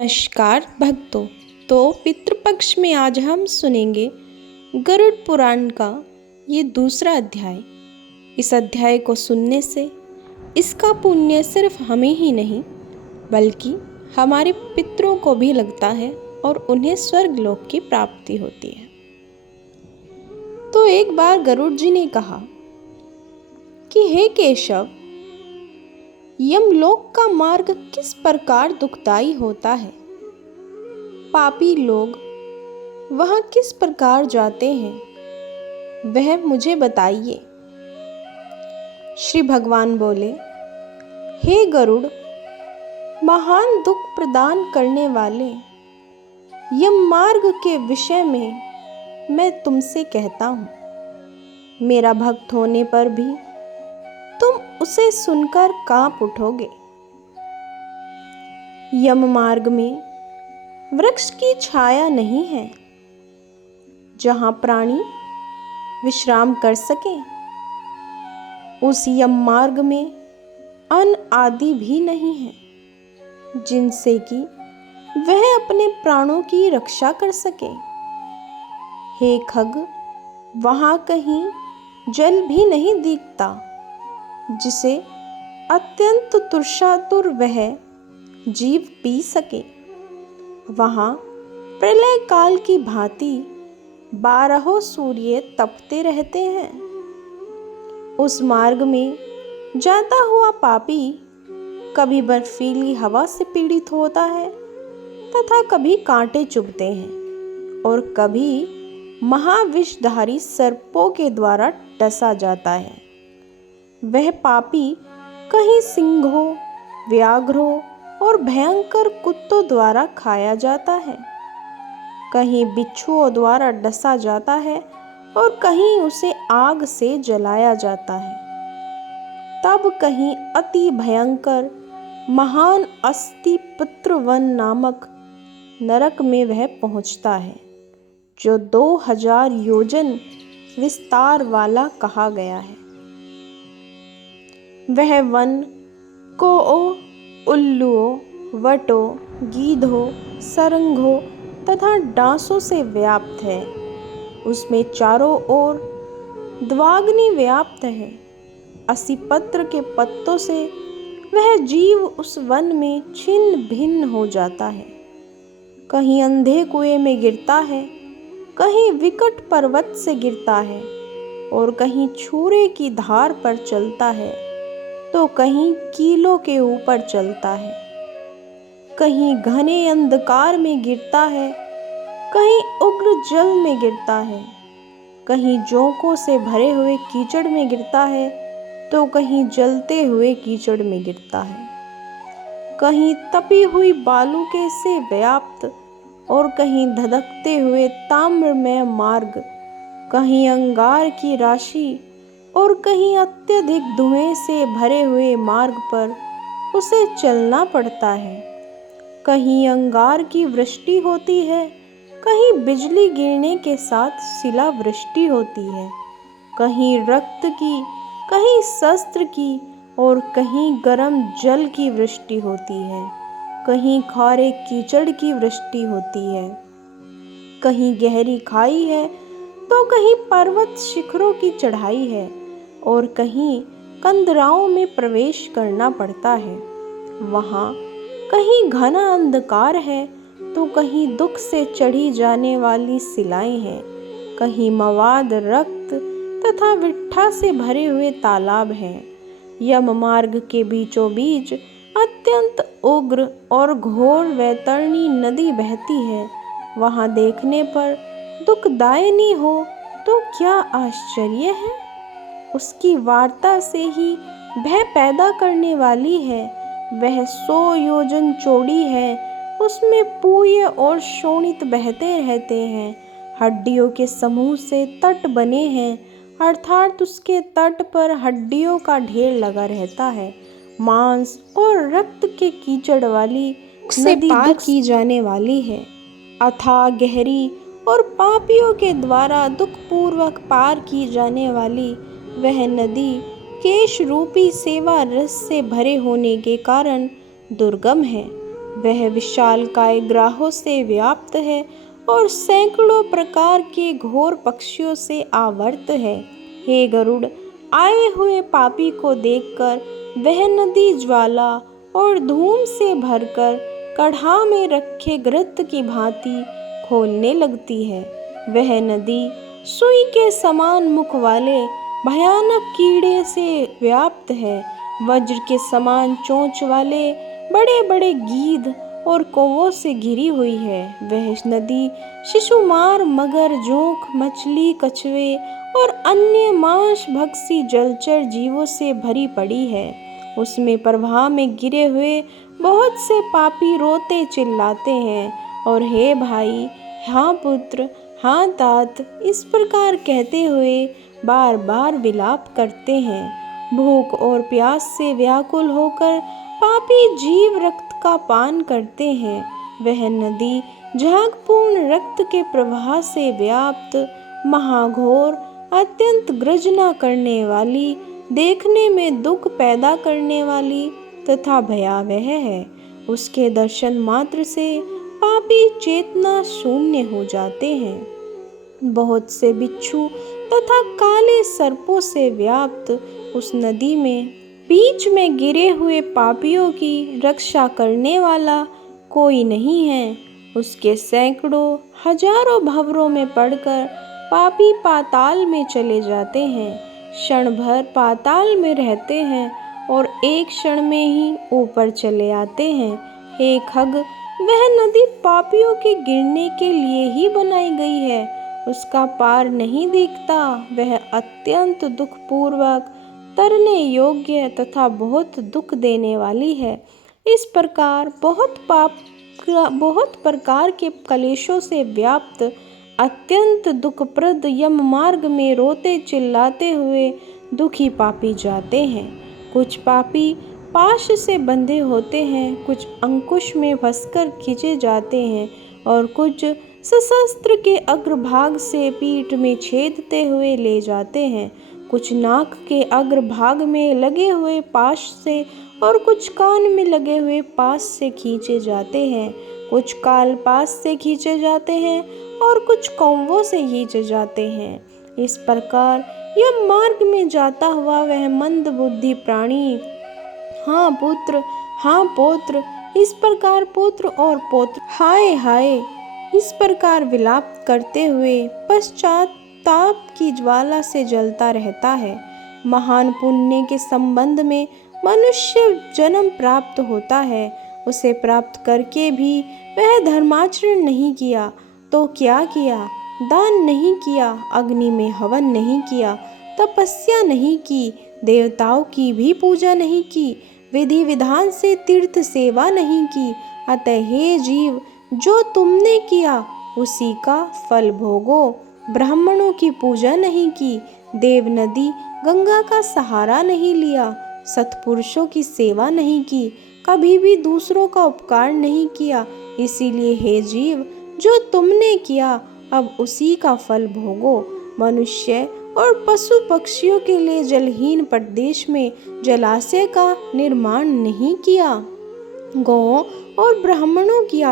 नमस्कार भक्तों। तो पितृपक्ष में आज हम सुनेंगे गरुड़ पुराण का ये दूसरा अध्याय। इस अध्याय को सुनने से इसका पुण्य सिर्फ हमें ही नहीं बल्कि हमारे पितरों को भी लगता है और उन्हें स्वर्ग लोक की प्राप्ति होती है। तो एक बार गरुड़ जी ने कहा कि हे केशव, यमलोक का मार्ग किस प्रकार दुखदाई होता है। पापी लोग वहां किस प्रकार जाते हैं, वह मुझे बताइए। श्री भगवान बोले, हे गरुड़, महान दुख प्रदान करने वाले यम मार्ग के विषय में मैं तुमसे कहता हूँ। मेरा भक्त होने पर भी तुम उसे सुनकर कांप उठोगे। यम मार्ग में वृक्ष की छाया नहीं है जहां प्राणी विश्राम कर सके। उस यम मार्ग में अन्न आदि भी नहीं है जिनसे कि वह अपने प्राणों की रक्षा कर सके। हे खग, वहां कहीं जल भी नहीं दिखता जिसे अत्यंत तुषातुर वह जीव पी सके। वहां प्रलय काल की भांति 12 सूर्य तपते रहते हैं। उस मार्ग में जाता हुआ पापी कभी बर्फीली हवा से पीड़ित होता है तथा कभी कांटे चुभते हैं और कभी महाविषधारी सर्पों के द्वारा डसा जाता है। वह पापी कहीं सिंहों, व्याघ्रों और भयंकर कुत्तों द्वारा खाया जाता है, कहीं बिच्छुओं द्वारा डसा जाता है और कहीं उसे आग से जलाया जाता है। तब कहीं अति भयंकर महान अस्ति पुत्रवन नामक नरक में वह पहुंचता है, जो 2000 योजन विस्तार वाला कहा गया है। वह वन कोओ, उल्लुओं, वटों, गीधों, सरंघों तथा डांसों से व्याप्त है। उसमें चारों ओर द्वाग्नि व्याप्त है। असीपत्र के पत्तों से वह जीव उस वन में छिन्न भिन्न हो जाता है। कहीं अंधे कुएं में गिरता है, कहीं विकट पर्वत से गिरता है और कहीं छुरे की धार पर चलता है तो कहीं कीलों के ऊपर चलता है। कहीं घने अंधकार में गिरता है, कहीं उग्र जल में गिरता है, कहीं जोंकों से भरे हुए कीचड़ में गिरता है तो कहीं जलते हुए कीचड़ में गिरता है। कहीं तपी हुई बालूके से व्याप्त और कहीं धधकते हुए ताम्रमय मार्ग, कहीं अंगार की राशि और कहीं अत्यधिक धुएं से भरे हुए मार्ग पर उसे चलना पड़ता है। कहीं अंगार की वृष्टि होती है, कहीं बिजली गिरने के साथ शिला वृष्टि होती है, कहीं रक्त की, कहीं शस्त्र की और कहीं गर्म जल की वृष्टि होती है, कहीं खारे कीचड़ की वृष्टि होती है, कहीं गहरी खाई है तो कहीं पर्वत शिखरों की चढ़ाई है और कहीं कंदराओं में प्रवेश करना पड़ता है। वहाँ कहीं घना अंधकार है तो कहीं दुख से चढ़ी जाने वाली शिलाएं हैं, कहीं मवाद, रक्त तथा विट्ठा से भरे हुए तालाब हैं। यम मार्ग के बीचों बीच अत्यंत उग्र और घोर वैतरणी नदी बहती है। वहाँ देखने पर दुखदायिनी हो तो क्या आश्चर्य है। उसकी वार्ता से ही भय पैदा करने वाली है। वह 100 योजन चौड़ी है। उसमें पूय और शोणित बहते रहते हैं। हड्डियों के समूह से तट बने हैं, अर्थात उसके तट पर हड्डियों का ढेर लगा रहता है। मांस और रक्त के कीचड़ वाली नदी पार की जाने वाली है। अथाह, गहरी और पापियों के द्वारा दुखपूर्वक पार की जाने वाली वह नदी केश रूपी सेवा रस से भरे होने के कारण दुर्गम है। वह विशालकाय ग्राहों से व्याप्त है और सैकड़ों प्रकार के घोर पक्षियों से आवर्त है। हे गरुड़, आए हुए पापी को देखकर वह नदी ज्वाला और धूम से भरकर कढ़ा में रखे घृत की भांति खोलने लगती है। वह नदी सुई के समान मुख वाले भयानक कीड़े से व्याप्त है। वज्र के समान चोंच वाले बड़े बड़े गीध और कौवों से घिरी हुई है। वह नदी शिशुमार, मगर, जोंक, मछली, कछुए और अन्य मांस भक्षी जलचर जीवों से भरी पड़ी है। उसमें प्रवाह में गिरे हुए बहुत से पापी रोते चिल्लाते हैं और हे भाई, हाँ पुत्र, हाँ तात, इस प्रकार कहते हुए बार बार विलाप करते हैं। भूख और प्यास से व्याकुल होकर पापी जीव रक्त का पान करते हैं। वह नदी झागपूर्ण रक्त के प्रवाह से व्याप्त, महाघोर, अत्यंत गर्जना करने वाली, देखने में दुख पैदा करने वाली तथा भयावह है। उसके दर्शन मात्र से पापी चेतना शून्य हो जाते हैं। बहुत से बिच्छू तथा काले सर्पों से व्याप्त उस नदी में बीच में गिरे हुए पापियों की रक्षा करने वाला कोई नहीं है। उसके सैकड़ों हजारों भंवरों में पड़कर पापी पाताल में चले जाते हैं। क्षण भर पाताल में रहते हैं और एक क्षण में ही ऊपर चले आते हैं। हे खग, वह नदी पापियों के गिरने के लिए ही बनाई गई है। उसका पार नहीं दिखता। वह अत्यंत दुखपूर्वक तरने योग्य तथा बहुत दुख देने वाली है। इस प्रकार बहुत प्रकार के कलेशों से व्याप्त अत्यंत दुखप्रद यम मार्ग में रोते चिल्लाते हुए दुखी पापी जाते हैं। कुछ पापी पाश से बंधे होते हैं, कुछ अंकुश में फंसकर खींचे जाते हैं और कुछ सशस्त्र के अग्रभाग से पीठ में छेदते हुए ले जाते हैं। कुछ नाक के अग्रभाग में लगे हुए पाश से और कुछ कान में लगे हुए पास से खींचे जाते हैं। कुछ काल पास से खींचे जाते हैं और कुछ कौवों से खींचे जाते हैं। इस प्रकार यह मार्ग में जाता हुआ वह मंद बुद्धि प्राणी, हाँ पुत्र, हाँ पौत्र, इस प्रकार पुत्र और पौत्र, हाय हाय, इस प्रकार विलाप करते हुए पश्चात ताप की ज्वाला से जलता रहता है। महान पुण्य के संबंध में मनुष्य जन्म प्राप्त होता है। उसे प्राप्त करके भी वह धर्माचरण नहीं किया तो क्या किया? दान नहीं किया, अग्नि में हवन नहीं किया, तपस्या नहीं की, देवताओं की भी पूजा नहीं की, विधि विधान से तीर्थ सेवा नहीं की। अतः हे जीव, जो तुमने किया उसी का फल भोगो। ब्राह्मणों की पूजा नहीं की, देव नदी गंगा का सहारा नहीं लिया, सत्पुरुषों की सेवा नहीं की, कभी भी दूसरों का उपकार नहीं किया। इसीलिए हे जीव, जो तुमने किया अब उसी का फल भोगो। मनुष्य और पशु पक्षियों के लिए जलहीन प्रदेश में जलाशय का निर्माण नहीं किया। गौओं और ब्राह्मणों की